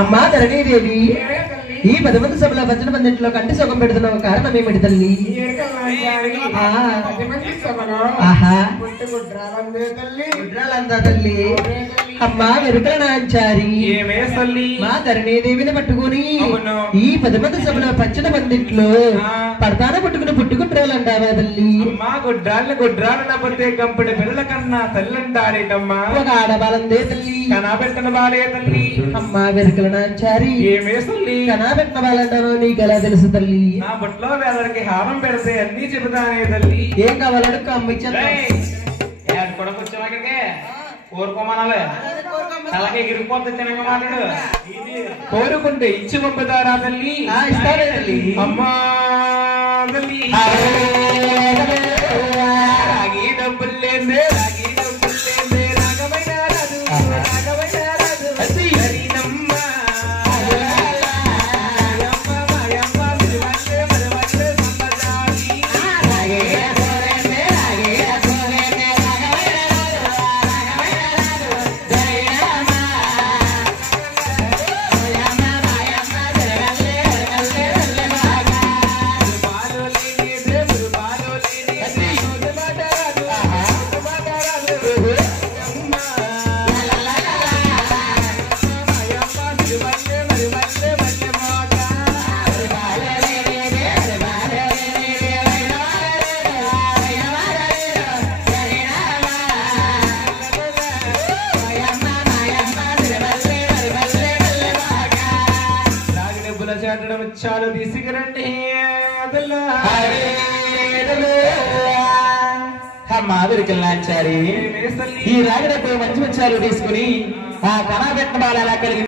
అమ్మా ధరణీదేవి ఈ 10 మంది సభలో భజన పందిట్లో కంటి సుఖం పెడుతున్నావు కారణం ఏమిటి తల్లి? గుడ్రాలంతా తల్లి అమ్మా వెరుకల నాంచారి మా ధరణీదేవిని పట్టుకుని ఈ 10 మంది సభలో పచ్చని పందిట్లో పడతాన పుట్టుకుని పుట్టుకుంటారంటావా తల్లి? మా గుడ్రాలు నవ్వుతే గంపడి పిల్లల కన్నా తల్లంటారేటమ్మా ఒక ఆడబాలందే తల్లి కనాబెట్టిన బాలే తల్లి అమ్మా వెరుకల నాంచారి ఏమే తల్లి కనాబెట్టిన బాలంటానో నీకు ఎలా తెలుసు తల్లి? నా బొట్లో వేదరికి హారం పెడితే అన్ని చెబుతానే తల్లి. ఏం కావాలడుకు అమ్మ ఇచ్చేద్దాం. కూడా కూర్చోవాకే కోరుకోమనాలే తలకి ఎగిరిపోతే తినక మాట్లాడు కోరుకుంటే ఇచ్చి పంపుతారా తల్లి? ఇస్తానే తల్లి. అమ్మా తల్లి రాగి డబ్బులు లేదే రాగమైన రాదు హరినమ్మ చాటడం చాలు తీసుకురండి అమ్మా వెరుకల్లాంచారి ఈ రాగడకు మంచి మంచాలు తీసుకుని ఆ కణా పెట్ట బాల ఎలా కలిగి